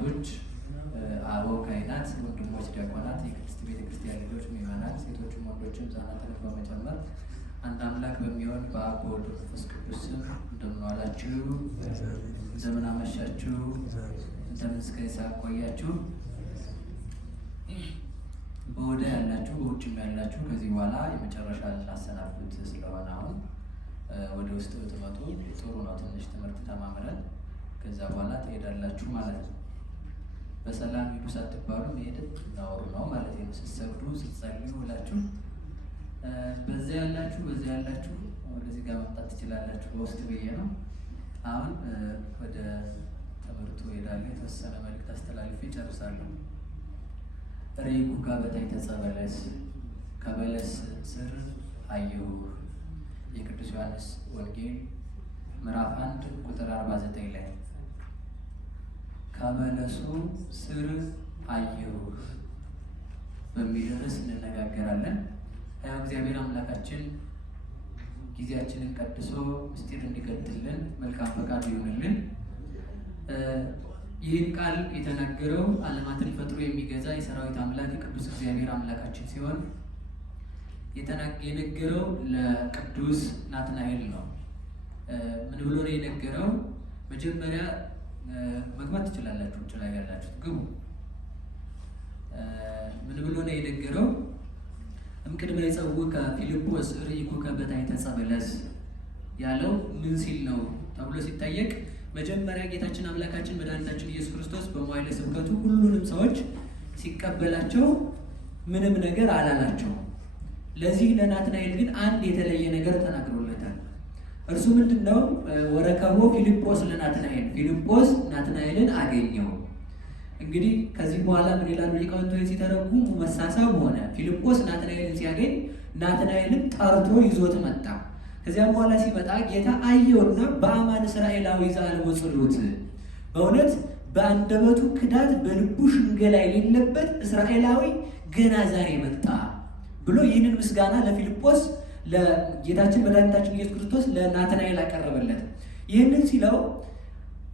አባቶች፣ አበው ካህናት፣ ወንድሞች ዲያቆናት፣ የቅድስት ቤተክርስቲያን ልጆች፣ ምዕመናን፣ ሴቶችም ወንዶችም ሕፃናትን በመጨመር አንድ አምላክ በሚሆን በአብ በወልድ በመንፈስ ቅዱስ ስም እንደምን ዋላችሁ? እንደምን አመሻችሁ? እንደምን እስከ ሰዓት ቆያችሁ? በወደ ያላችሁ በውጭም ያላችሁ ከዚህ በኋላ የመጨረሻ ልናሰናብት ስለሆነ አሁን ወደ ውስጥ ብትመጡ ጥሩ ነው። ትንሽ ትምህርት ተማምረን ከዛ በኋላ ትሄዳላችሁ ማለት ነው። በሰላም ሂዱ ሳትባሉ መሄድ ነውር ነው ማለት ነው። ስትሰግዱ ስትጸልዩ ብላችሁ በዚያ ያላችሁ ወደዚህ ጋር መምጣት ትችላላችሁ። በውስጥ ብዬ ነው። አሁን ወደ ትምህርቱ ሄዳለሁ። የተወሰነ መልዕክት አስተላልፌ ጨርሳለሁ። ሬጉ ጋበታይ ተጸበለስ ከበለስ ስር አየሁ። የቅዱስ ዮሐንስ ወንጌል ምዕራፍ 1 ቁጥር 49 ላይ ከበለሱ ስር አየሁ በሚል ርዕስ እንነጋገራለን። ያው እግዚአብሔር አምላካችን ጊዜያችንን ቀድሶ ምስጢር እንዲገልጥልን መልካም ፈቃዱ ይሆንልን። ይህን ቃል የተናገረው ዓለማትን ፈጥሮ የሚገዛ የሰራዊት አምላክ የቅዱስ እግዚአብሔር አምላካችን ሲሆን የነገረው ለቅዱስ ናትናኤል ነው። ምን ብሎ ነው የነገረው? መጀመሪያ መግባት ትችላላችሁ፣ ውጭ ላይ ያላችሁት ግቡ። ምን ብሎ ነው የነገረው? እምቅድመ ይጸውከ ፊልጶስ ርኢኩከ በታሕተ ጸበለስ ያለው ምን ሲል ነው ተብሎ ሲጠየቅ መጀመሪያ ጌታችን አምላካችን መድኃኒታችን ኢየሱስ ክርስቶስ በመዋዕለ ስብከቱ ሁሉንም ሰዎች ሲቀበላቸው ምንም ነገር አላላቸው። ለዚህ ለናትናኤል ግን አንድ የተለየ ነገር ተናግሮለታል። እርሱ ምንድነው? ወረከቦ ፊልጶስ ለናትናኤል፣ ፊልጶስ ናትናኤልን አገኘው። እንግዲህ ከዚህ በኋላ ምን ይላሉ ሊቃውንቱ ሲተረጉሙ? መሳሳብ ሆነ። ፊልጶስ ናትናኤልን ሲያገኝ ናትናኤልን ጠርቶ ይዞት መጣ። ከዚያም በኋላ ሲመጣ ጌታ አየውና በአማን እስራኤላዊ ዘአልቦ ጽሎት፣ በእውነት በአንደበቱ ክዳት በልቡ ሽንገላ የሌለበት እስራኤላዊ ገና ዛሬ መጣ ብሎ ይህንን ምስጋና ለፊልጶስ ለጌታችን መድኃኒታችን ኢየሱስ ክርስቶስ ለናትናኤል አቀረበለት። ይህንን ሲለው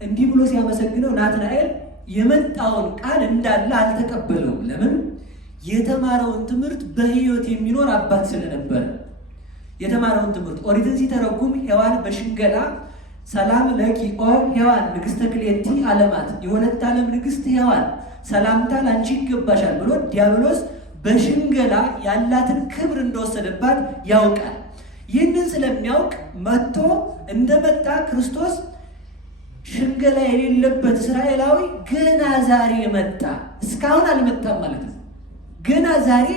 እንዲህ ብሎ ሲያመሰግነው ናትናኤል የመጣውን ቃል እንዳለ አልተቀበለውም። ለምን? የተማረውን ትምህርት በሕይወት የሚኖር አባት ስለነበረ። የተማረውን ትምህርት ኦሪትን ሲተረጉም ሔዋን በሽንገላ ሰላም ለኪ ኦ ሔዋን ንግሥተ ክልኤቲ ዓለማት፣ የሁለት ዓለም ንግሥት ሔዋን ሰላምታ ላንቺ ይገባሻል ብሎ ዲያብሎስ በሽንገላ ያላትን ክብር እንደወሰደባት ያውቃል። ይህንን ስለሚያውቅ መጥቶ እንደመጣ ክርስቶስ ሽንገላ የሌለበት እስራኤላዊ ገና ዛሬ መጣ። እስካሁን አልመጣም ማለት ነው። ገና ዛሬ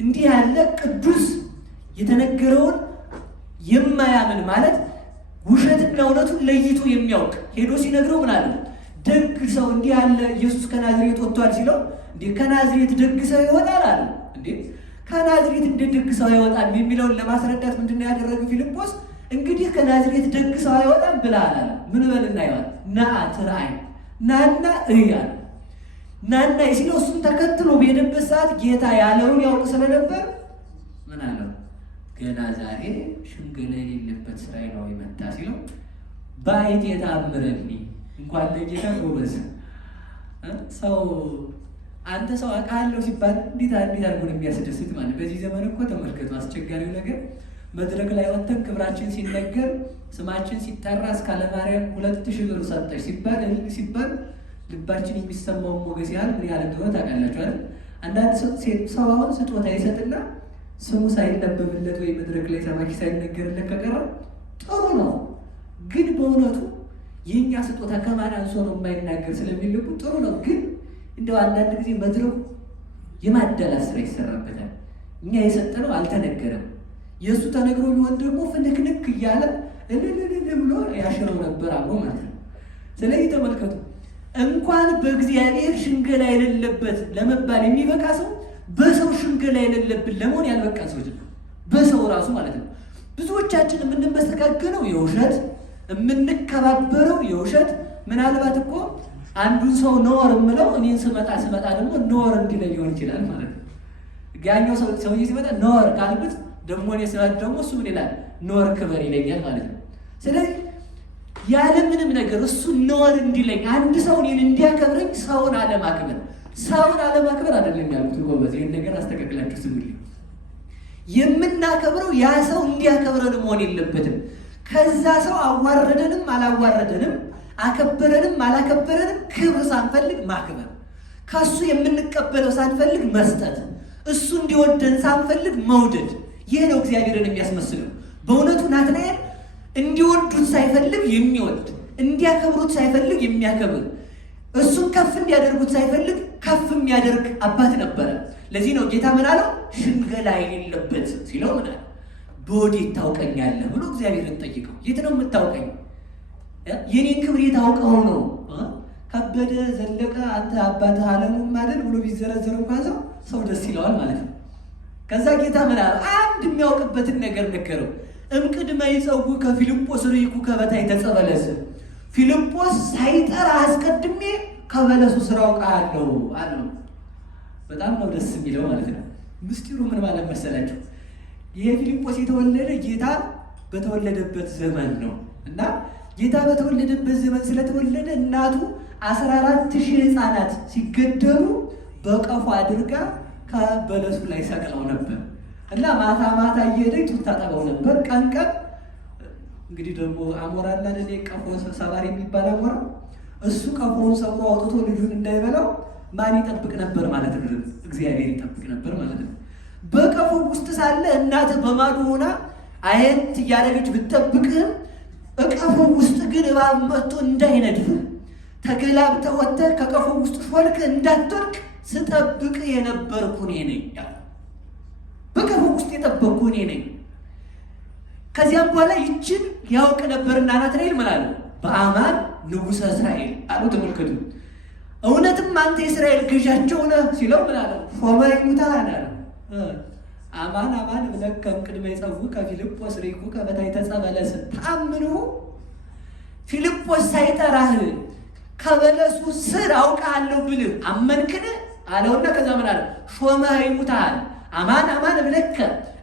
እንዲህ ያለ ቅዱስ የተነገረውን የማያምን ማለት ውሸትና እውነቱን ለይቶ የሚያውቅ ሄዶ ሲነግረው ምን አለ? ደግ ሰው እንዲህ ያለ ኢየሱስ ከናዝሬት ወጥቷል ሲለው እንዴ ከናዝሬት ደግ ሰው ይወጣል አለ። እንዴ ከናዝሬት እንዴት ደግ ሰው አይወጣም የሚለውን ለማስረዳት ምንድነው ያደረገው ፊልጶስ? እንግዲህ ከናዝሬት ደግ ሰው አይወጣም ብለሃል አለ። ምን በልና ይዋል ና ትራይ ናና እያለ ናና ሲለው እሱን ተከትሎ በሄደበት ሰዓት ጌታ ያለውን ያውቅ ስለነበር ምን አለው? ገና ዛሬ ሽንገላ የሌለበት እስራኤላዊ መጣ ሲለው ባይት የታምረኒ እንኳን ለጌታ ጎበዝ ሰው አንተ ሰው አውቃለሁ ሲባል እንዴት አድርጎ ነው የሚያስደስት ማለት። በዚህ ዘመን እኮ ተመልከቱ አስቸጋሪው ነገር መድረክ ላይ ወጥተን ክብራችን ሲነገር ስማችን ሲጠራ እስካለ ማርያም 2000 ብር ሰጠች ሲባል ልባችን የሚሰማው ሞገስ ያህል ምን ያህል እንደሆነ ታውቃላችሁ አይደል? አንዳንድ ሰው አሁን ስጦታ ይሰጥና ስሙ ሳይነበብለት ወይ መድረክ ላይ ሰማኪ ሳይነገርለት ከቀረ ጥሩ ነው። ግን በእውነቱ የኛ ስጦታ ከማን አንሶ ነው የማይናገር ስለሚልቁ ጥሩ ነው። ግን እንደው አንዳንድ ጊዜ መድረኩ የማደላ ስራ ይሰራበታል። እኛ የሰጠነው አልተነገረም። የእሱ ተነግሮ ቢሆን ደግሞ ፍንክንክ እያለ እልልልል ብሎ ያሽረው ነበር አብሮ ማለት ነው። ስለዚህ ተመልከቱ፣ እንኳን በእግዚአብሔር ሽንገላ የሌለበት ለመባል የሚበቃ ሰው በሰው ሽንገላ የሌለብን ለመሆን ያልበቃን ሰዎች ነው። በሰው ራሱ ማለት ነው። ብዙዎቻችን የምንመሰጋገነው የውሸት የምንከባበረው የውሸት ምናልባት እኮ አንዱን ሰው ነወር የምለው እኔን ስመጣ ደግሞ ነወር እንዲለኝ ሊሆን ይችላል ማለት ነው። ያኛው ሰውዬ ሲመጣ ነወር ካልኩት ደግሞ እኔ ስመጣ ደግሞ እሱ ምን ይላል? ነወር ክበር ይለኛል ማለት ነው። ስለዚህ ያለምንም ነገር እሱ ነውር እንዲለኝ አንድ ሰው እኔን እንዲያከብረኝ ሰውን አለማክበር አይደለም ያሉት ጎበዝ። ይሄን ነገር አስተካክላችሁ ስሙልኝ። የምናከብረው ያ ሰው እንዲያከብረን መሆን የለበትም። ከዛ ሰው አዋረደንም አላዋረደንም አከበረንም አላከበረንም ክብር ሳንፈልግ ማክበር፣ ከሱ የምንቀበለው ሳንፈልግ መስጠት፣ እሱ እንዲወደን ሳንፈልግ መውደድ። ይህ ነው እግዚአብሔርን የሚያስመስለው። በእውነቱ ናትናኤል እንዲወዱት ሳይፈልግ የሚወድ፣ እንዲያከብሩት ሳይፈልግ የሚያከብር፣ እሱን ከፍ እንዲያደርጉት ሳይፈልግ ከፍ የሚያደርግ አባት ነበረ። ለዚህ ነው ጌታ ምን አለው? ሽንገላ የሌለበት ሲለው ምን አለ? በወዴት ታውቀኛለህ ብሎ እግዚአብሔርን ጠይቀው። የት ነው የምታውቀኝ? የኔን ክብር የታውቀው ነው። ከበደ ዘለቀ አንተ አባትህ ዓለሙም አይደል ብሎ ቢዘረዘር እንኳን ሰው ደስ ይለዋል ማለት ነው። ከዛ ጌታ ምን አለ? አንድ የሚያውቅበትን ነገር ነገረው። እምቅድመ ይጸውዕ ከፊልጶስ ርኢኩ ከበታይ ተጸበለስ። ፊልጶስ ሳይጠራ አስቀድሜ ከበለሱ ስር አውቃለሁ አለው። በጣም ነው ደስ የሚለው ማለት ነው። ምስጢሩ ምን ማለት መሰላችሁ? ይሄ ፊልጶስ የተወለደ ጌታ በተወለደበት ዘመን ነው እና ጌታ በተወለደበት ዘመን ስለተወለደ እናቱ 14,000 ሕፃናት ሲገደሉ በቀፉ አድርጋ ከበለሱ ላይ ሰቅለው ነበር እና ማታ ማታ እየሄደች ጡት ታጠባው ነበር። ቀን ቀን እንግዲህ ደግሞ አሞራና ለኔ ቀፎ ሰባሪ የሚባል አሞራ እሱ ቀፎውን ሰብሮ አውጥቶ ልጁን እንዳይበላው ማን ይጠብቅ ነበር ማለት ነው? እግዚአብሔር ይጠብቅ ነበር ማለት ነው። በቀፎ ውስጥ ሳለ እናት በማዶ ሆና አየት እያደረገች ብትጠብቅህም እቀፎ ውስጥ ግን እባብ መጥቶ እንዳይነድፍ ተገላብጠህ ወጥተህ ከቀፎ ውስጥ ሾልክ እንዳትወድቅ ስጠብቅ የነበርኩ እኔ ነኝ። በቀፎ ውስጥ የጠበቅኩ እኔ ነኝ። ከዚያም በኋላ ይችን ያውቅ ነበርና ናትናኤል ምን አለ? በአማን ንጉሠ እስራኤል አሉ። ተመልከቱ። እውነትም አንተ የእስራኤል ገዣቸው ነህ ሲለው ምን አለ? ሾመኝ ሙታን አለ። አማን አማን ብለከ እምቅድመ ይጸውዕ ከፊልጶስ ርኢኩ ከበታይ ተጸበለስ። ተአምኑ ፊልጶስ ሳይጠራህ ከበለሱ ስር አውቃለሁ ብልህ አመንክን አለውና ከዛ ምን አለ? ሾመኝ ሙታን አማን አማን ብለከ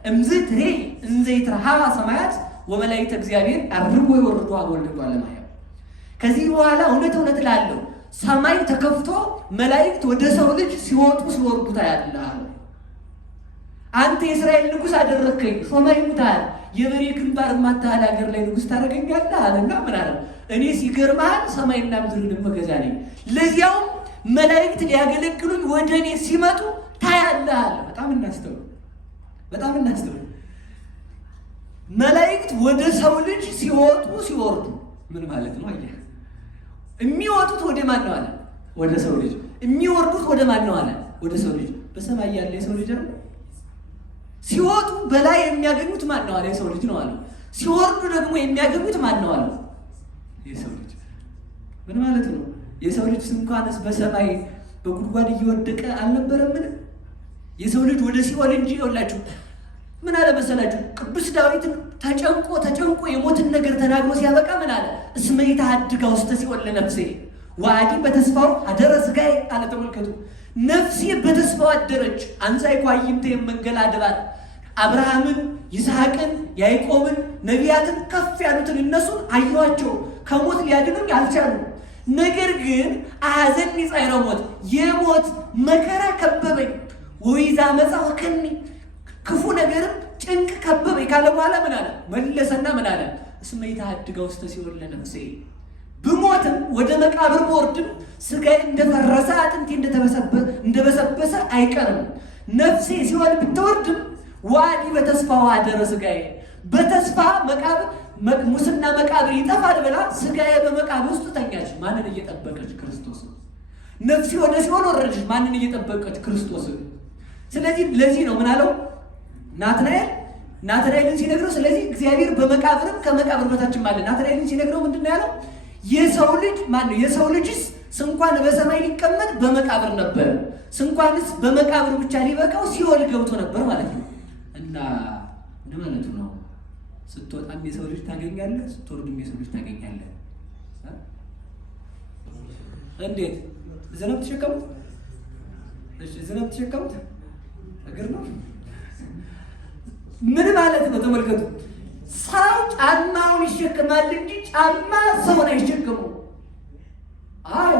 እምዝ ትሬይ እንዘ ይትረሃባ ሰማያት ወመላእክተ እግዚአብሔር አርጎ ይወርዱ አጎልዶ ለማያ። ከዚህ በኋላ እውነት እውነት እላለሁ ሰማይ ተከፍቶ መላእክት ወደ ሰው ልጅ ሲወጡ ሲወርዱ ታያለህ። አንተ የእስራኤል ንጉሥ አደረከኝ፣ ሾመኝ ሙታን የበሬ ግንባር ማታህል ሀገር ላይ ንጉሥ ታደርገኛለህ አለና ምን አለ? እኔ ሲገርምሃል ሰማይና ምድርን መገዛ ነኝ፣ ለዚያውም መላእክት ሊያገለግሉኝ ወደ እኔ ሲመጡ ታያለህ አለ። በጣም እናስተውል። መላእክት ወደ ሰው ልጅ ሲወጡ ሲወርዱ ምን ማለት ነው? አየህ፣ የሚወጡት ወደ ማን ነው አለ? ወደ ሰው ልጅ። የሚወርዱት ወደ ማን ነው አለ? ወደ ሰው ልጅ። በሰማይ ያለ የሰው ልጅ አይደል? ሲወጡ በላይ የሚያገኙት ማን ነው አለ? የሰው ልጅ ነው አለ። ሲወርዱ ደግሞ የሚያገኙት ማን ነው አለ? የሰው ልጅ። ምን ማለት ነው? የሰው ልጅ እንኳንስ በሰማይ በጉድጓድ እየወደቀ አልነበረምን? የሰው ልጅ ወደ ሲኦል እንጂ ይኸውላችሁ ምን አለ መሰላችሁ? ቅዱስ ዳዊትን ተጨንቆ የሞትን ነገር ተናግሮ ሲያበቃ ምን አለ? እስመ ይትሐድጋ ውስተ ሲኦል ለነፍሴ ወአዲ በተስፋው አደረ ሥጋዬ አለ። ተመልከቱ፣ ነፍሴ በተስፋው አደረች። አንጻይኩ አዕይንተ የመንገላድባት አብርሃምን፣ ይስሐቅን፣ ያዕቆብን ነቢያትን ከፍ ያሉትን እነሱን አየኋቸው። ከሞት ሊያድኑኝ አልቻሉም። ነገር ግን አሐዘኒ ጻዕረ ሞት የሞት መከራ ከበበኝ። ወይዛ መጻወከኒ ክፉ ነገርም ጭንቅ ከበበኝ ካለ በኋላ ምን አለ? መለሰና ምን አለ? እስመ ይትሐድጋ ውስተ ሲኦል ለነፍሴ ብሞትም ወደ መቃብር ብወርድም ሥጋዬ እንደፈረሰ አጥንቴ እንደበሰበሰ አይቀርም። ነፍሴ ሲኦል ብትወርድም ወአዲ በተስፋው አደረ ሥጋዬ በተስፋ መቃብር ሙስና መቃብር ይጠፋል ብላ ሥጋዬ በመቃብር ውስጥ ተኛች። ማንን እየጠበቀች? ክርስቶስን። ነፍሴ ወደ ሲኦል ወረደች። ማንን እየጠበቀች? ክርስቶስን። ስለዚህ ለዚህ ነው ምን አለው ናትናኤልን ሲነግረው፣ ስለዚህ እግዚአብሔር በመቃብርም ከመቃብር በታችም አለ። ናትናኤልን ሲነግረው ምንድን ነው ያለው? የሰው ልጅ ማነው? የሰው ልጅስ ስንኳን በሰማይ ሊቀመጥ በመቃብር ነበር፣ ስንኳንስ በመቃብር ብቻ ሊበቃው ሲኦል ገብቶ ነበር ማለት ነው። እና ምን ማለቱ ነው? ስትወጣም የሰው ልጅ ታገኛለህ፣ ስትወርድም የሰው ልጅ ታገኛለህ። እንዴት? ዝናብ ተሸከሙት። እሺ፣ ዝናብ ተሸከሙት እግር ነው። ምን ማለት ነው? ተመልከቱ። ሰው ጫማውን ይሸከማል እንጂ ጫማ ሰውን አይሸከመው። አዎ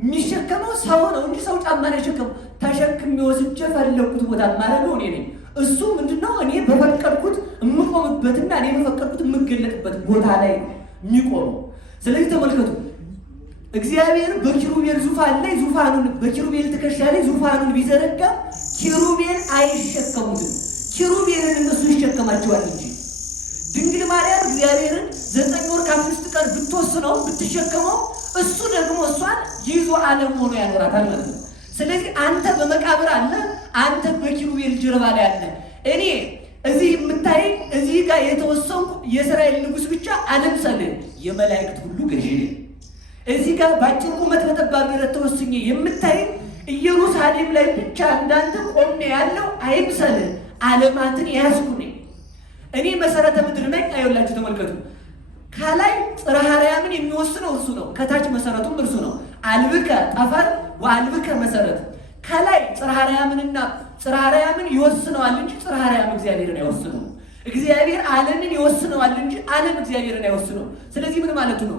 የሚሸከመው ሰው ነው እንጂ ሰው ጫማን አይሸከመው። ተሸክሜ ወስጄ ፈለኩት ቦታ ማለት ነው እኔ ነኝ። እሱ ምንድነው? እኔ በፈቀድኩት የምቆምበትና እኔ በፈቀድኩት የምገለጥበት ቦታ ላይ የሚቆመው። ስለዚህ ተመልከቱ፣ እግዚአብሔር በኪሩቤል ዙፋን ላይ ዙፋኑን በኪሩቤል ትከሻ ላይ ዙፋኑን ቢዘረጋ ኪሩቤል አይሸከሙትም። ኪሩቤልን እነሱ ይሸከማቸዋል እንጂ ድንግል ማርያም እግዚአብሔርን 9 ወር ከ5 ቀን ብትወስነው ብትሸከመው እሱ ደግሞ እሷን ይዞ ዓለም ሆኖ ያኖራታል ማለት ነው። ስለዚህ አንተ በመቃብር አለ፣ አንተ በኪሩቤል ጀርባ ላይ አለ። እኔ እዚህ የምታይ እዚህ ጋር የተወሰንኩ የእስራኤል ንጉሥ ብቻ አልምሰልህ፣ የመላእክት ሁሉ ገዢ ነኝ። እዚህ ጋር በአጭር ቁመት በጠባብ ደረት ተወስኜ የምታይ ኢየሩሳሌም ላይ ብቻ እንዳንተ ቆሜ ያለው አይምሰልህ፣ ዓለማትን ያዝኩ ነኝ። እኔ መሰረተ ምድር ነኝ። አይወላችሁ ተመልከቱ። ከላይ ጽርሐ አርያምን የሚወስነው እርሱ ነው፣ ከታች መሰረቱም እርሱ ነው። አልብከ ጠፈር ወአልብከ መሰረት። ከላይ ጽርሐ አርያምን ይወስነዋል እንጂ ጽርሐ አርያም እግዚአብሔርን አይወስነው። እግዚአብሔር ዓለምን ይወስነዋል እንጂ ዓለም እግዚአብሔርን አይወስነው። ስለዚህ ምን ማለቱ ነው?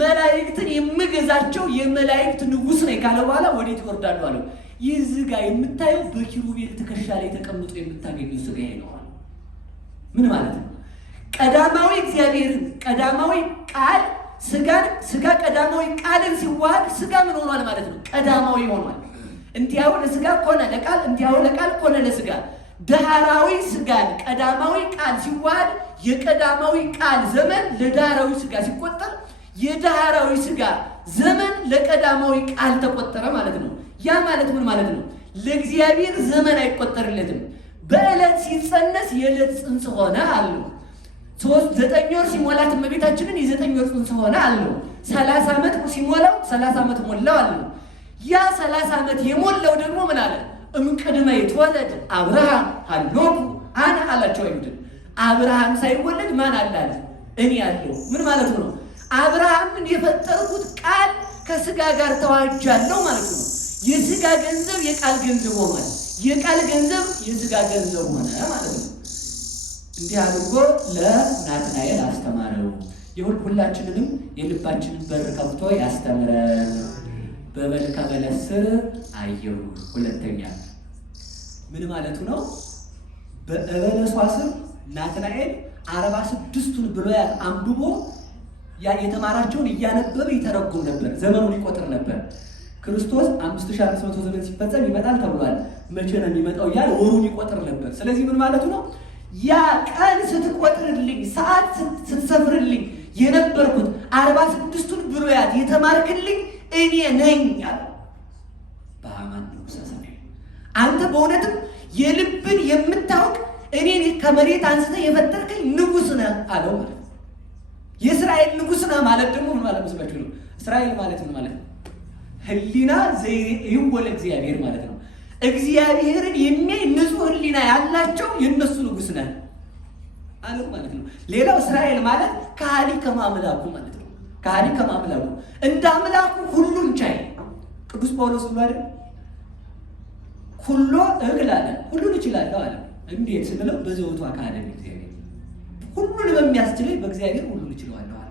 መላእክትን የምገዛቸው የመላእክት ንጉሥ ነኝ ካለ በኋላ ወዴት ይወርዳሉ አለው። ይህ ሥጋ የምታየው በኪሩቤል ትከሻ ላይ ተቀምጦ የምታገኘው ሥጋ ነው። ምን ማለት ነው? ቀዳማዊ እግዚአብሔርን ቀዳማዊ ቃል ሥጋ ቀዳማዊ ቃልን ሲዋሃድ ሥጋ ምን ሆኗል ማለት ነው? ቀዳማዊ ሆኗል። እንቲያው ለሥጋ ኮነ ለቃል እንቲያው ለቃል ኮነ ለሥጋ። ዳህራዊ ሥጋን ቀዳማዊ ቃል ሲዋሃድ የቀዳማዊ ቃል ዘመን ለዳህራዊ ሥጋ ሲቆጠር የዳህራዊ ሥጋ ዘመን ለቀዳማዊ ቃል ተቆጠረ ማለት ነው። ያ ማለት ምን ማለት ነው? ለእግዚአብሔር ዘመን አይቆጠርለትም። በዕለት ሲጸነስ የዕለት ጽንስ ሆነ አለው። 9 ወር ሲሞላት እመቤታችንን የ9 ወር ጽንስ ሆነ አለው። 30 ዓመት ሲሞላው 30 ዓመት ሞላው አለው። ያ 30 ዓመት የሞላው ደግሞ ምን አለ? እምቅድመ ይትወለድ አብርሃም ሀሎኩ አነ አላቸው አይሁድን። አብርሃም ሳይወለድ ማን አለ? እኔ አለው። ምን ማለት ነው? አብርሃምን የፈጠርኩት ቃል ከሥጋ ጋር ተዋህጃለሁ ማለት ነው። የሥጋ ገንዘብ የቃል ገንዘብ ሆኗል። የቃል ገንዘብ የሥጋ ገንዘብ ሆነ ማለት ነው። እንዲህ አድርጎ ለናትናኤል አስተማረው። ሁላችንንም የልባችንን በር ከፍቶ ያስተምረን። በመልከ በለስ ስር አየሁ። ሁለተኛ ምን ማለቱ ነው? በበለሷ ስር ናትናኤል 46ቱን ብሉያት አንብቦ የተማራቸውን እያነበበ ይተረጉም ነበር። ዘመኑን ይቆጥር ነበር። ክርስቶስ 5500 ዘመን ሲፈጸም ይመጣል ተብሏል። መቼ ነው የሚመጣው እያለ ወሩን ይቆጥር ነበር። ስለዚህ ምን ማለቱ ነው? ያ ቀን ስትቆጥርልኝ፣ ሰዓት ስትሰፍርልኝ የነበርኩት 46ቱን ብሉያት የተማርክልኝ እኔ ነኝ አለ። በአማን ነው ሰሰነ አንተ በእውነትም የልብን የምታውቅ እኔን ከመሬት አንስተ የፈጠርከኝ ንጉሥ ነህ አለው ማለት ነው። የእስራኤል ንጉሥ ነህ ማለት ደግሞ ምን ማለት መስላችሁ ነው? እስራኤል ማለት ምን ማለት ነው? ህሊና ዘይወለ እግዚአብሔር ማለት ነው። እግዚአብሔርን የሚያይ ንጹህ ህሊና ያላቸው የነሱ ንጉሥ ነህ አለው ማለት ነው። ሌላው እስራኤል ማለት ከሃዲ ከማምላኩ ማለት ነው። ከሃዲ ከማምላኩ እንደ አምላኩ ሁሉን ቻይ ቅዱስ ጳውሎስ ብሎ አይደል? ሁሉ እግል አለ፣ ሁሉን እችላለሁ አለ። እንዴት ስንለው በዘውቱ አካል እግዚአብሔር ሁሉን በሚያስችለኝ በእግዚአብሔር ሁሉን እችላለሁ አለ።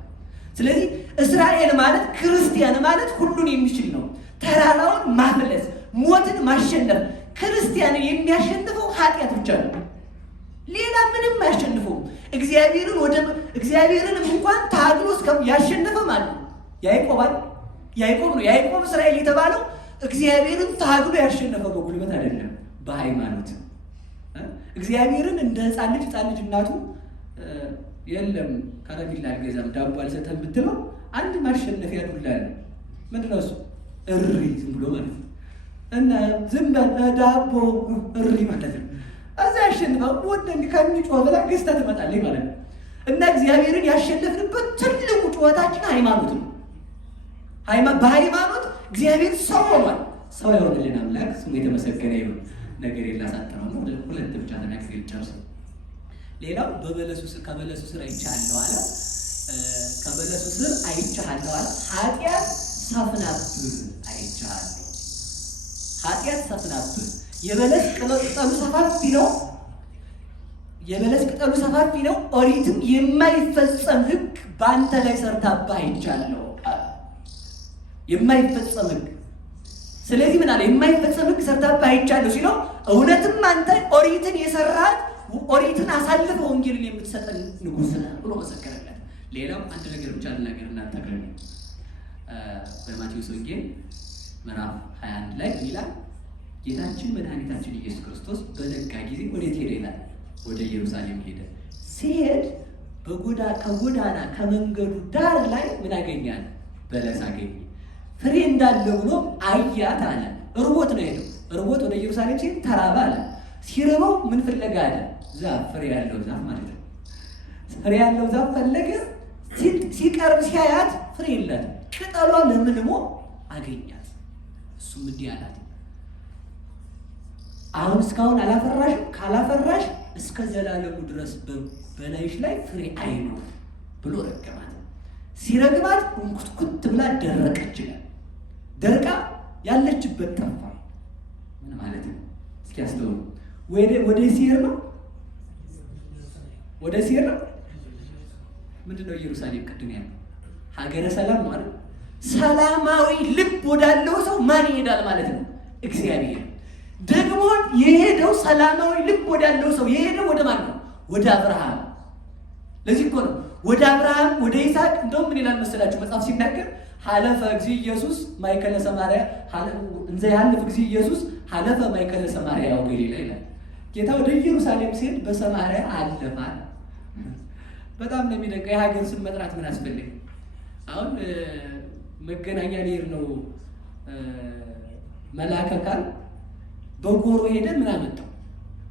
ስለዚህ እስራኤል ማለት ክርስቲያን ማለት ሁሉን የሚችል ነው። ተራራውን ማፍለስ፣ ሞትን ማሸነፍ። ክርስቲያንን የሚያሸንፈው ኃጢአት ብቻ ነው። ሌላ ምንም አያሸንፈውም። እግዚአብሔርን እንኳን ታግሎ ያሸነፈ ማለት ነው ያዕቆብ ነው። ያዕቆብ እስራኤል የተባለው እግዚአብሔርን ታግሎ ያሸነፈ በጉልበት አይደለም፣ በሃይማኖት። እግዚአብሔርን እንደ ሕፃን ልጅ እናቱ የለም ከረሜላ አልገዛም ዳቦ አልሰጠም ብትለው አንድ ማሸነፊያ ዱላ ነው። ምንድነው እሱ? እሪ ዝም ብሎ ማለት ነው። እና ዝም ዳቦ እሪ ማለት ነው። እዛ ያሸንፈው ወደን ከሚጮህ ብላ ገዝታ ትመጣለች ማለት ነው። እና እግዚአብሔርን ያሸነፍንበት ትልቁ ጩኸታችን ሃይማኖት ነው። በሃይማኖት እግዚአብሔር ሰው ሆኗል። ሰው የሆነልን አምላክ ስሙ የተመሰገነ ይሁን። ነገር የላሳጠረው ነው። ሁለት ብቻ ተናግሬ ልጨርስ። ሌላው ከበለሱ ስር አይቻለሁ አለ። ከበለሱ ስር አይቻለሁ አለ። ኃጢአት ሰፍናብህ አይቻለሁ። ኃጢአት ሰፍናብህ። የበለስ ቅጠሉ ሰፋፊ ነው። የበለስ ቅጠሉ ሰፋፊ ነው፣ ኦሪትም የማይፈጸም ሕግ በአንተ ላይ ሰርታብህ አይቻለሁ። የማይፈጸም ሕግ። ስለዚህ ምን አለ? የማይፈጸም ሕግ ሰርታብህ አይቻለሁ ሲለው እውነትም አንተ ኦሪትን የሰራት ኦሪትን አሳልፈ ወንጌልን የምትሰጠን ንጉሥ ነህ ብሎ መሰከረለት። ሌላው አንድ ነገር ብቻ ልናገር እናጠቅልል። በማቴዎስ ወንጌል ምዕራፍ 21 ላይ ይላል ጌታችን መድኃኒታችን ኢየሱስ ክርስቶስ በነጋ ጊዜ ወዴት ሄደ ይላል? ወደ ኢየሩሳሌም ሄደ። ሲሄድ ከጎዳና ከመንገዱ ዳር ላይ ምን አገኛል? በለስ አገኘ። ፍሬ እንዳለ ብሎ አያት አለ። እርቦት ነው ሄደው። እርቦት ወደ ኢየሩሳሌም ሲሄድ ተራበ አለ። ሲርበው ምን ፍለጋ አለ? ዛፍ፣ ፍሬ ያለው ዛፍ ማለት ነው። ፍሬ ያለው ዛፍ ፈለገ። ሲቀርብ ሲያያት ፍሬ የላትም። ቅጠሏ ለምልሞ አገኛት። እሱም እንዲህ አላት፣ አሁን እስካሁን አላፈራሽም፣ ካላፈራሽ እስከ ዘላለሙ ድረስ በላይሽ ላይ ፍሬ አይኖር ብሎ ረገማት። ሲረግማት እንኩትኩት ብላ ደረቀች ይላል። ደርቃ ያለችበት ጠፋ። ምን ማለት ነው? እስኪ አስተውሉ። ወደ ሲሄድ ነው፣ ወደ ሲሄድ ነው። ምንድን ነው ኢየሩሳሌም? ቅድም ያለው ሀገረ ሰላም ነው አይደል? ሰላማዊ ልብ ወዳለው ሰው ማን ይሄዳል ማለት ነው? እግዚአብሔር። ደግሞ የሄደው ሰላማዊ ልብ ወዳለው ሰው የሄደው ወደ ማን ነው? ወደ አብርሃም። ለዚህ እኮ ነው ወደ አብርሃም ወደ ይስሐቅ። እንደውም ምን ይላል መሰላችሁ መጽሐፍ ሲናገር ሀለፈ እግዚእ ኢየሱስ ማእከለ ሰማርያ እንዘ ያህልፍ እግዚእ ኢየሱስ ሀለፈ ማእከለ ሰማርያ ወገሊላ ይላል። ጌታ ወደ ኢየሩሳሌም ሲሄድ በሰማርያ አለፈ። በጣም ነው የሚደንቀው። የሀገር ስም መጥራት ምን አስፈልግ? አሁን መገናኛ ልሄድ ነው መልአከ ካል በጎሮ ሄደ ምን አመጣው?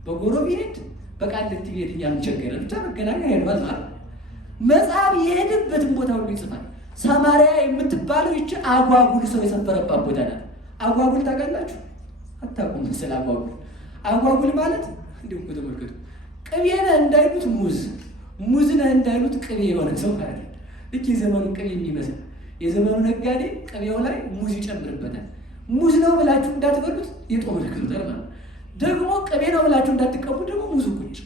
በጎሮ ቢሄድ በቃሊቲ ቢሄድ እኛም ቸገረ። ብቻ መገናኛ ሄዷል ማለት ነው። መጽሐፍ የሄደበትን ቦታ ሁሉ ይጽፋል። ሰማርያ የምትባለው ይቺ አጓጉል ሰው የሰፈረባት ቦታ ናት። አጓጉል ታውቃላችሁ? አታውቁም መሰል። አጓጉል ማለት እንዲሁም እኮ ተመልከቱ፣ ቅቤ ነህ እንዳይሉት ሙዝ፣ ሙዝ ነህ እንዳይሉት ቅቤ የሆነ ሰው ማለት ነው። ልክ የዘመኑ ቅቤ የሚመስል የዘመኑ ነጋዴ ቅቤው ላይ ሙዝ ይጨምርበታል። ሙዝ ነው ብላችሁ እንዳትበሉት የጦር ምልክት ማለት ነው። ደግሞ ቅቤ ነው ብላችሁ እንዳትቀቡ ደግሞ ሙዙ ቁጭ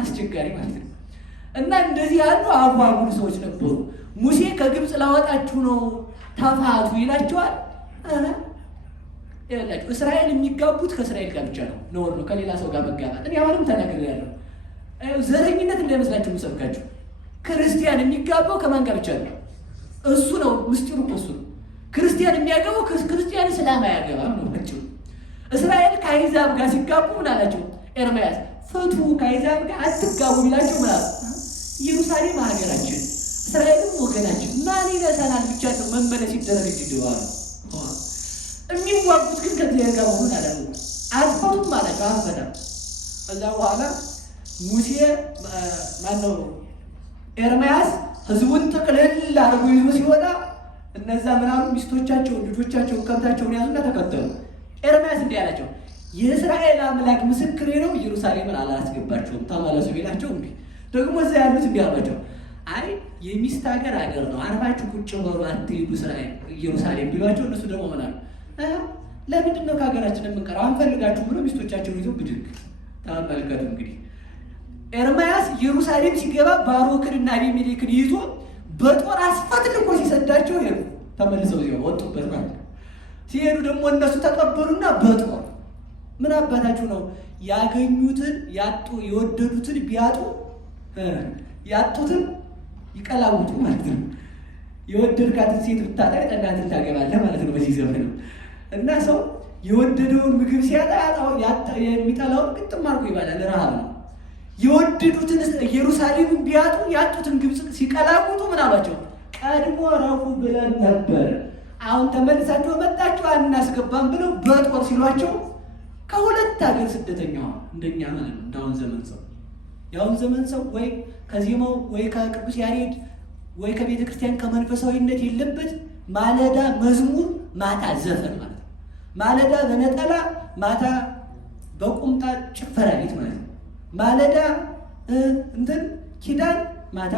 አስቸጋሪ ማለት ነው። እና እንደዚህ ያሉ አጓጉል ሰዎች ነበሩ። ሙሴ ከግብፅ ላወጣችሁ ነው ተፋቱ ይላቸዋል። ይላችሁ እስራኤል የሚጋቡት ከእስራኤል ጋር ብቻ ነው፣ ነውር ነው ከሌላ ሰው ጋር መጋባት። እኔ አሁንም ተናግሬያለሁ። ዘረኝነት እንዳይመስላችሁ የምሰብካችሁ። ክርስቲያን የሚጋባው ከማን ጋር ብቻ ነው? እሱ ነው ምስጢሩ እኮ እሱ ነው። ክርስቲያን የሚያገባው ክርስቲያን እስላም አያገባም ነው ባጭሩ። እስራኤል ከአሕዛብ ጋር ሲጋቡ ምን አላቸው? ኤርምያስ ፍቱ ከአሕዛብ ጋር አትጋቡ ቢላቸው ምን አሉ? ኢየሩሳሌም ሀገራችን እስራኤልም ወገናችን ማን ይነሳናል ብቻ ነው መመለስ ይደረግ ይደዋል። የሚዋጉት ግን ከእግዚአብሔር ጋር መሆኑን አላሉ። አጥፋቱም ማለቸው አፈታም። ከዛ በኋላ ሙሴ ማነው ኤርምያስ ህዝቡን ጥቅልል አድርጎ ይዞ ሲወጣ እነዛ ምናሉ ሚስቶቻቸውን ልጆቻቸውን ከብታቸውን ያዙና ተከተሉ። ኤርምያስ እንዲህ አላቸው፣ የእስራኤል አምላክ ምስክሬ ነው ኢየሩሳሌምን አላስገባቸውም ተመለሱ ቢላቸው እንዲህ ደግሞ እዛ ያሉት እንዲህ አሏቸው፣ አይ የሚስት ሀገር ነው አርፋችሁ ቁጭ በሉ አትሄዱ እስራኤል ኢየሩሳሌም ቢሏቸው እነሱ ደግሞ ምን አሉ? ለምንድን ነው ከሀገራችን የምንቀረው? አንፈልጋችሁ ብሎ ሚስቶቻቸውን ይዞ ብድግ። ተመልከቱ እንግዲህ ኤርምያስ ኢየሩሳሌም ሲገባ ባሮክንና አቢሜሌክን ይዞ በጦር አስፈትልኮ ሲሰዳቸው ሄዱ። ተመልሰው ዚያው ወጡበት ማለት ነው። ሲሄዱ ደግሞ እነሱ ተቀበሉና በጦር ምን አባታችሁ ነው ያገኙትን ያጡ የወደዱትን ቢያጡ ያጡትን ይቀላውጡ ማለት ነው። የወደድካትን ሴት ብታጣ ጠላትን ታገባለህ ማለት ነው በዚህ ዘመን ነው። እና ሰው የወደደውን ምግብ ሲያጣ የሚጠላውን ግጥም አድርጎ ይባላል። ረሃብ ነው። የወደዱትን ኢየሩሳሌምን ቢያጡ ያጡትን ግብፅ ሲቀላውጡ ምን አሏቸው? ቀድሞ ረፉ ብለን ነበር፣ አሁን ተመልሳችሁ መጣችሁ አናስገባም ብለው በጦር ሲሏቸው ከሁለት ሀገር ስደተኛዋ እንደኛ ማለት ነው። እንዳሁን ዘመን ሰው ያሁን ዘመን ሰው ወይ ከዜማው ወይ ከቅዱስ ያሬድ ወይ ከቤተ ክርስቲያን ከመንፈሳዊነት የለበት ማለዳ መዝሙር ማታ ዘፈን ማለት ነው። ማለዳ በነጠላ ማታ በቁምጣ ጭፈራ ቤት ማለት ነው። ማለዳ እንትን ኪዳን ማታ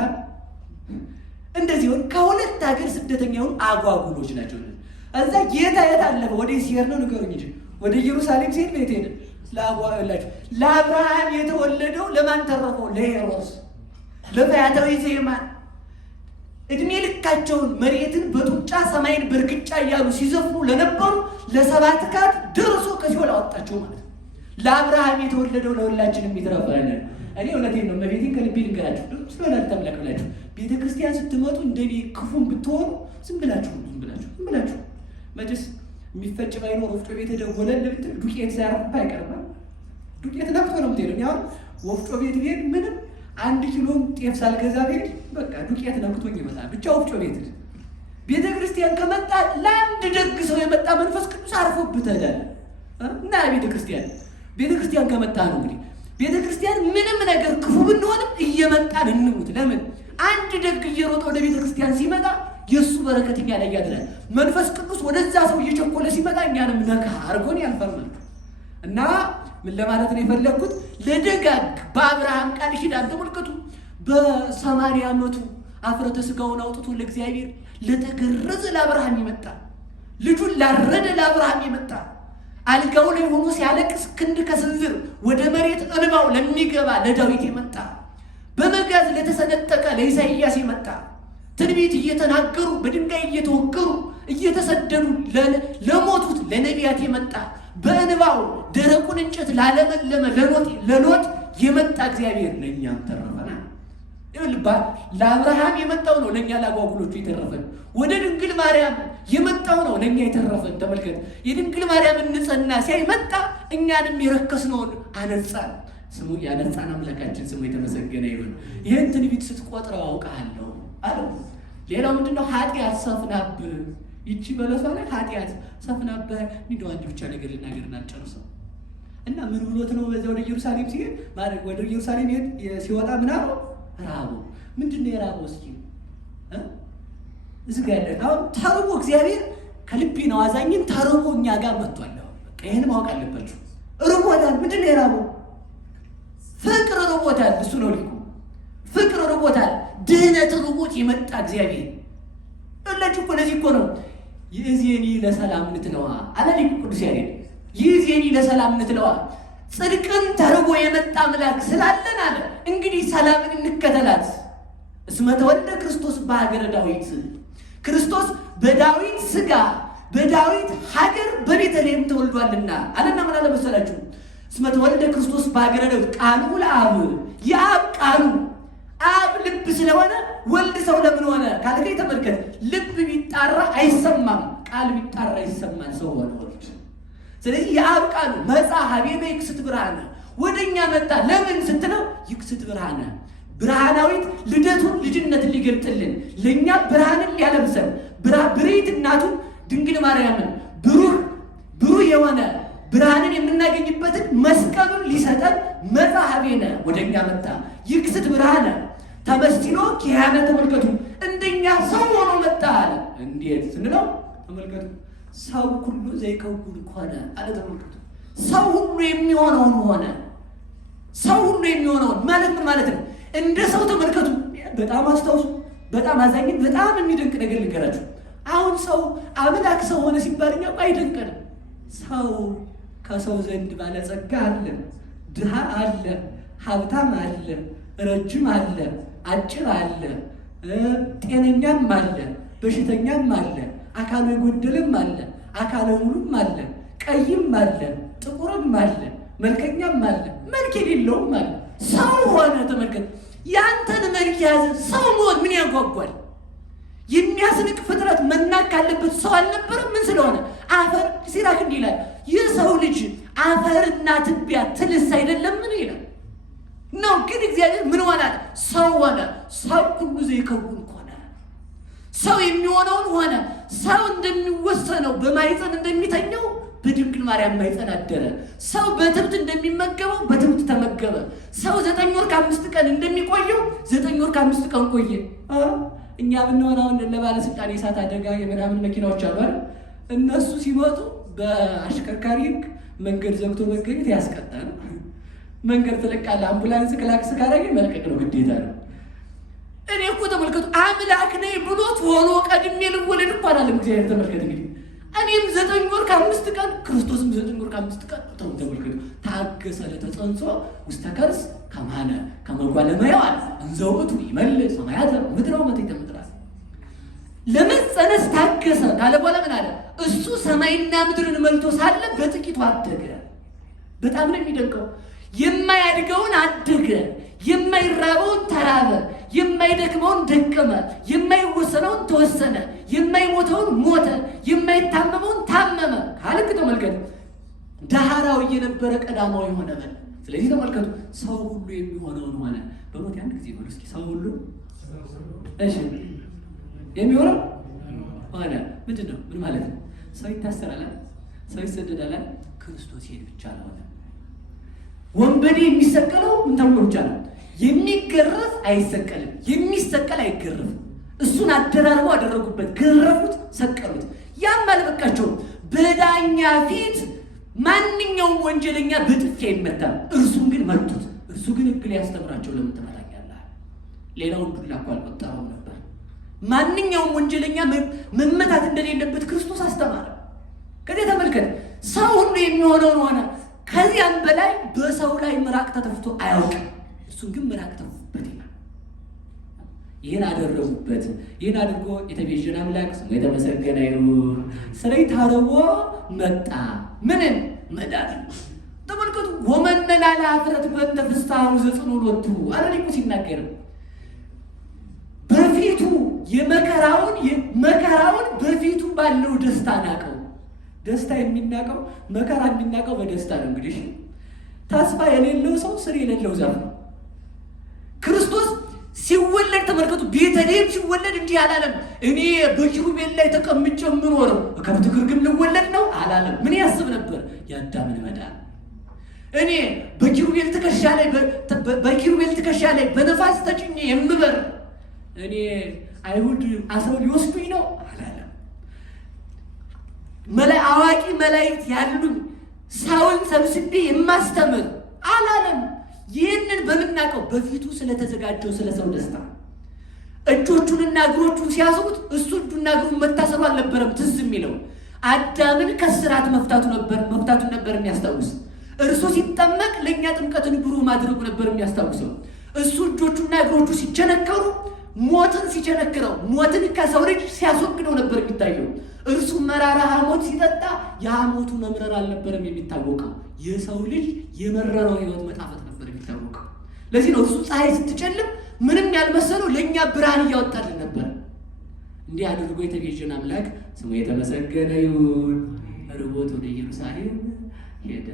እንደዚህ ሆነ። ከሁለት ሀገር ስደተኛውን አጓጉሎች ናቸው። እዛ ጌታ የት አለፈ? ወደ ሲሄድ ነው ንገሩኝ እንጂ ወደ ኢየሩሳሌም ሲሄድ ቤት ሄደ። ለአብርሃም የተወለደው ለማን ተረፈው? ለሄሮድስ፣ ለፈያታዊ ዘየማን እድሜ ልካቸውን መሬትን በጡጫ ሰማይን በእርግጫ እያሉ ሲዘፍኑ ለነበሩ ለ7 ካት ደርሶ ከሲኦል አወጣቸው ማለት ነው። ለአብርሃም የተወለደው ለሁላችንም ይትረፈን። እኔ እውነቴን ነው፣ መቤቴን ከልቤ ልንገራችሁ። ስለሆነ ልታምላክላችሁ ቤተ ክርስቲያን ስትመጡ እንደኔ ክፉን ብትሆኑ ዝም ብላችሁ መቼስ የሚፈጭ ባይኖር ወፍጮ ቤት ደወለን ልብትል ዱቄት ሳያርፍባ አይቀርም። ዱቄት ነክቶ ነው የምትሄደው። ያው ወፍጮ ቤት ብሄድ ምንም 1 ኪሎ ጤፍ ሳልገዛ ብሄድ በቃ ዱቄት ነክቶኝ ይመጣል። ብቻ ወፍጮ ቤት ቤተ ክርስቲያን ከመጣ ለአንድ ደግ ሰው የመጣ መንፈስ ቅዱስ አርፎብታል እና ቤተ ክርስቲያን ከመጣ ነው እንግዲህ ቤተ ክርስቲያን ምንም ነገር ክፉ ብንሆንም እየመጣን እንሙት። ለምን? አንድ ደግ እየሮጠ ወደ ቤተ ክርስቲያን ሲመጣ የእሱ በረከት እኛ ላይ ያድራል። መንፈስ ቅዱስ ወደዛ ሰው እየቸኮለ ሲመጣ እኛንም ነካ አድርጎን ያልፈርማል። እና ምን ለማለት ነው የፈለግኩት? ለደጋግ በአብርሃም ቃል ኪዳን ተመልከቱ። በ80 ዓመቱ አፍረተ ስጋውን አውጥቶ ለእግዚአብሔር ለተገረዘ ለአብርሃም ይመጣ፣ ልጁን ላረደ ለአብርሃም ይመጣ፣ አልጋው ላይ ሆኖ ሲያለቅስ ክንድ ከስንዝር ወደ መሬት እንባው ለሚገባ ለዳዊት ይመጣ፣ በመጋዝ ለተሰነጠቀ ለኢሳይያስ ይመጣ፣ ትንቢት እየተናገሩ በድንጋይ እየተወገሩ እየተሰደዱ ለሞቱት ለነቢያት የመጣ፣ በእንባው ደረቁን እንጨት ላለመለመ ለሎጥ የመጣ እግዚአብሔር ለእኛም ተረፈናል። ለአብርሃም የመጣው ነው ለእኛ ለአጓጉሎቹ የተረፈን። ወደ ድንግል ማርያም የመጣው ነው ለእኛ የተረፈን። ተመልከት፣ የድንግል ማርያምን ንጽሕና ሲያይ መጣ፣ እኛንም የረከስነውን አነጻን። ስሙ ያነጻን አምላካችን ስሙ የተመሰገነ ይሁን። ይህን ትንቢት ስትቆጥረው አውቃለሁ አለው። ሌላው ምንድነው? ኃጢአት ሰፍናብህ፣ ይቺ በለሷ ላይ ኃጢአት ሰፍናብህ። እንደው አንድ ብቻ ነገር ልናገርና ጨርሰው እና ምን ብሎት ነው በዛ ወደ ኢየሩሳሌም ሲሄድ ማለት ወደ ኢየሩሳሌም ሲወጣ ምን አለው? ራቦ። ምንድነው የራበው? እስኪ እዚህ ጋር ያለ አሁን ተርቦ እግዚአብሔር ከልቤ ነው አዛኝን ተርቦ እኛ ጋር መጥቷል። በቃ ይሄን ማወቅ አለባችሁ። ርቦታል። ምንድነው የራበው? ፍቅር ርቦታል። እሱ ነው ሊቁ። ፍቅር ርቦታል። ድህነት ርቦት የመጣ እግዚአብሔር እላችሁ እኮ ለዚህ እኮ ነው ይእዜኒ ለሰላም ንትለዋ አለ ሊቁ ቅዱስ ያሬድ። ይእዜኒ ለሰላም ንትለዋ ጽድቅን ተርቦ የመጣ አምላክ ስላለን አለ እንግዲህ ሰላምን እንከተላት። እስመ ተወልደ ክርስቶስ በሀገረ ዳዊት፣ ክርስቶስ በዳዊት ስጋ በዳዊት ሀገር በቤተልሔም ተወልዷልና አለና ምን አለ መሰላችሁ? እስመ ተወልደ ክርስቶስ በሀገረ ዳዊት ቃሉ ለአብ፣ የአብ ቃሉ አብ ልብ ስለሆነ ወልድ ሰው ለምን ሆነ ካልከኝ ተመልከት። ልብ ቢጣራ አይሰማም፣ ቃል ቢጣራ ይሰማል። ሰው ሆነ ወልድ። ስለዚህ የአብ ቃሉ መጻ ሀቤበ ይክስት ብርሃነ፣ ወደኛ መጣ። ለምን ስትለው ይክስት ብርሃነ፣ ብርሃናዊት ልደቱን ልጅነትን ሊገልጥልን ለእኛ ብርሃንን ሊያለብሰን ብርሂት እናቱን ድንግል ማርያምን ብሩህ የሆነ ብርሃንን የምናገኝበትን መስቀሉን ሊሰጠን መጻ ሀቤነ፣ ወደኛ መጣ። ይክስት ብርሃነ ተመስሎ ኪያነ፣ ተመልከቱ እንደኛ ሰው ሆኖ መጣ አለ። እንዴት ስንለው ተመልከቱ፣ ሰው ሁሉ ዘይከውን ሆነ አለ። ተመልከቱ፣ ሰው ሁሉ የሚሆነውን ሆነ። ሰው ሁሉ የሚሆነውን ማለት ምን ማለት ነው? እንደ ሰው ተመልከቱ። በጣም አስታውሱ። በጣም አዛኝን በጣም የሚደንቅ ነገር ልንገራችሁ። አሁን ሰው አምላክ ሰው ሆነ ሲባል እኛ አይደንቀንም። ሰው ከሰው ዘንድ ባለጸጋ አለ፣ ድሃ አለ፣ ሀብታም አለ፣ ረጅም አለ፣ አጭር አለ፣ ጤነኛም አለ፣ በሽተኛም አለ፣ አካሉ የጎደለም አለ፣ አካለ ሙሉም አለ፣ ቀይም አለ፣ ጥቁርም አለ፣ መልከኛም አለ፣ መልክ የሌለውም አለ። ሰው ሆነ። ተመልከት፣ ያንተን መልክ ያዘ። ሰው መሆን ምን ያጓጓል? የሚያስንቅ ፍጥረት መናቅ ካለበት ሰው አልነበረም። ምን ስለሆነ አፈር ሲራክ እንዲህ ይላል፣ የሰው ልጅ አፈርና ትቢያ ትልስ አይደለም ምን ይላል ነው። ግን እግዚአብሔር ምን ሆነ? ሰው ሆነ። ሰው ሁሉ ዘይከውን ሆነ። ሰው የሚሆነውን ሆነ። ሰው እንደሚወሰነው በማይፀን እንደሚተኘው በድንግል ማርያም ማይፀን አደረ። ሰው በትብት እንደሚመገበው በትብት ተመገበ። ሰው 9 ወር ከ5 ቀን እንደሚቆየው 9 ወር ከ5 ቀን ቆየ። እኛ ብንሆን አሁን ለባለስልጣን የእሳት አደጋ የምናምን መኪናዎች አሉ አይደል? እነሱ ሲመጡ በአሽከርካሪ ሕግ መንገድ ዘግቶ መገኘት ያስቀጣል። መንገድ ትለቃለህ። አምቡላንስ ክላክስ ካረገ መልቀቅ ነው፣ ግዴታ ነው። እኔ እኮ ተመልከቱ አምላክ ነኝ ብሎት ሆኖ ቀድሜ ልወለድ እኮ አላለም እግዚአብሔር። ተመልከት እንግዲህ እኔም 9 ወር ከ5 ቀን ክርስቶስም 9 ወር ከ5 ቀን ተመልከቱ። ታገሰ ለተጸንሶ ውስተ ከርስ ከማነ ከመጓለ መያዋል እንዘ ውእቱ ይመልእ ሰማያተ ምድረ ወመትሕተ ምድር። ለመጸነስ ታገሰ ካለ በኋላ ምን አለ? እሱ ሰማይና ምድርን መልቶ ሳለ በጥቂቱ አደገ። በጣም ነው የሚደንቀው። የማያድገውን አደገ፣ የማይራበውን ተራበ፣ የማይደክመውን ደከመ፣ የማይወሰነውን ተወሰነ፣ የማይሞተውን ሞተ፣ የማይታመመውን ታመመ። ካልክ ተመልከቱ፣ ዳህራዊ የነበረ ቀዳማዊ ሆነ በል። ስለዚህ ተመልከቱ፣ ሰው ሁሉ የሚሆነውን ሆነ። በሞት አንድ ጊዜ በሉ እስኪ፣ ሰው ሁሉ እሺ የሚሆነው ሆነ። ምንድን ነው? ምን ማለት ነው? ሰው ይታሰራል፣ ሰው ይሰደዳል፣ ክርስቶስ ሄድ ብቻ ነው። ወንበዴ የሚሰቀለው ምን ተብሎ ብቻ ነው? የሚገረፍ አይሰቀልም፣ የሚሰቀል አይገረፍም። እሱን አደራርበው አደረጉበት፣ ገረፉት፣ ሰቀሉት። ያም አልበቃቸውም። በዳኛ ፊት ማንኛውም ወንጀለኛ በጥፊ አይመታም፣ እርሱን ግን መቱት። እርሱ ግን ሕግ ሊያስተምራቸው ለምን ትመታኛለህ? ሌላውን ዱላ እኮ አልቆጠረውም ነበር። ማንኛውም ወንጀለኛ መመታት እንደሌለበት ክርስቶስ አስተማረ። ከዚህ ተመልከት፣ ሰው ሁሉ የሚሆነውን ሆነ። ከዚያም በላይ በሰው ላይ ምራቅ ተተፍቶ አያውቅም። እሱን ግን ምራቅ ተፉበት ይላል። ይህን አደረጉበት። ይህን አድርጎ የተቤዠን አምላክ ስሙ የተመሰገነ ይሁን። ስለዚህ ታርቦ መጣ። ምንን መዳን ተመልከቱ። ወመነና ለኀፍረት በእንተ ፍስሓሁ ዘጽንዑ ሎቱ አለ ሊቁ ሲናገር በፊቱ መከራውን በፊቱ ባለው ደስታ ናቀው። ደስታ የሚናቀው መከራ የሚናቀው በደስታ ነው። እንግዲህ ተስፋ የሌለው ሰው ስር የሌለው ዛፍ ነው። ክርስቶስ ሲወለድ ተመልከቱ። ቤተልሔም ሲወለድ እንዲህ አላለም፣ እኔ በኪሩቤል ላይ ተቀምጬ የምኖረው ከብት ግርግም ልወለድ ነው አላለም። ምን ያስብ ነበር? የአዳምን መዳን። እኔ በኪሩቤል ትከሻ ላይ በነፋስ ተጭኜ የምበር እኔ አይሁድ አስረው ሊወስዱኝ ነው አላለም። አዋቂ መላእክት ያሉኝ ሰውን ሰብስቤ የማስተምር አላለም። ይህንን በምናውቀው በፊቱ ስለተዘጋጀው ስለ ሰው ደስታ እጆቹንና እግሮቹን ሲያስሩት እሱ እጁና እግሩን መታሰሩ አልነበረም ትዝ የሚለው አዳምን ከስራት መፍታቱን ነበር የሚያስታውስ። እርሱ ሲጠመቅ ለእኛ ጥምቀትን ብሩህ ማድረጉ ነበር የሚያስታውሰው። እሱ እጆቹና እግሮቹ ሲቸነከሩ ሞትን ሲቸነክረው ሞትን ከሰው ልጅ ሲያስወግደው ነበር የሚታየው። እርሱ መራራ ሐሞት ሲጠጣ የሐሞቱ መምረር አልነበረም የሚታወቀው። የሰው ልጅ የመረረው ሕይወት መጣፈጥ ነበር የሚታወቀው። ለዚህ ነው እርሱ ፀሐይ ስትጨልም ምንም ያልመሰለው ለእኛ ብርሃን እያወጣልን ነበር። እንዲህ አድርጎ የተቤዠን አምላክ ስሙ የተመሰገነ ይሁን። ርቦት ወደ ኢየሩሳሌም ሄደ።